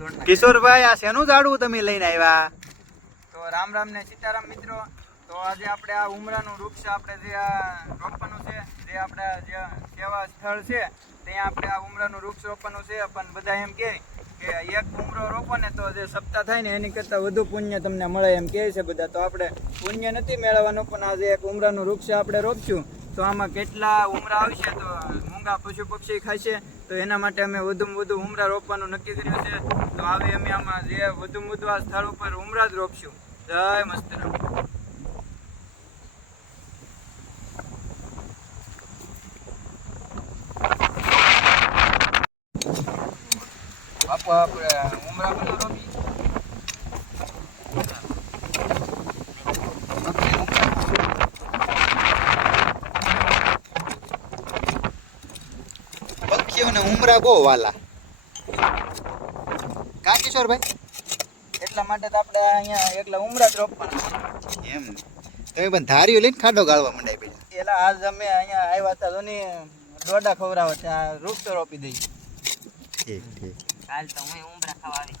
કિશોરભાઈ આ શેનું ઝાડવું તમે લઈને આવ્યા? તો રામ રામ ને સીતારામ મિત્રો. તો આજે આપણે આ ઉમરાનું વૃક્ષ આપણે જે આ રોપવાનું છે જે આપણે જે સેવા સ્થળ છે ત્યાં આપણે આ ઉમરાનું વૃક્ષ રોપવાનું છે. પણ બધા એમ કહે કે એક ઉમરો રોપો ને તો જે સપ્તાહ થાય ને એની કરતાં વધુ પુણ્ય તમને મળે એમ કહે છે બધા. તો આપણે પુણ્ય નથી મેળવવાનું પણ આજે એક ઉમરાનું વૃક્ષ આપણે રોપશું. તો આમાં કેટલા ઉમરા આવશે તો મૂંગા પશુ પક્ષી ખાશે તો એના માટે અમે વધુમાં વધુ ઉમરા રોપવાનું નક્કી કર્યું છે. તો આવી અમે આમાં જે વધુમાં વધુ આ સ્થળ ઉપર ઉમરા જ રોપશું. જય મસ્તરામ. બાપુ, આપણે ઉમરા બધું રોપી પક્ષીઓને ઉમરા બહુ વાલા. કા કિશોરભાઈ એટલા માટે તો આપણે અહીંયા એકલા ઉમરા જ રોપવાના એમ તમે પણ ધારીઓ લઈને ખાડો ગાળવા મંડાઈ પડ્યા એલા આજ અમે અહીંયા આવ્યા હતા તો ની દોડા ખવડાવવા ત્યાં વૃક્ષ રોપી દઈ ઠીક ઠીક. કાલ તો હું ઉમરા ખાવા આવી.